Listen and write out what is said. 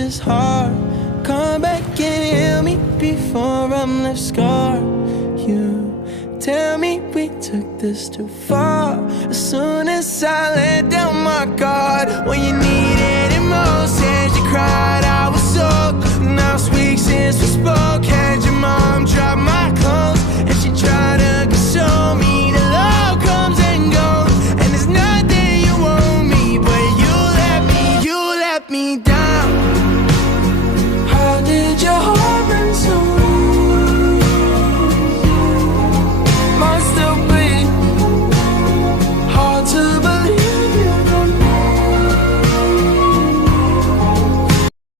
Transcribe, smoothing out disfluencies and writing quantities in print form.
is hard. Come back and heal me before I'm left scarred. You tell me we took this too far. As soon as I let down my guard, when you needed it most, as you cried.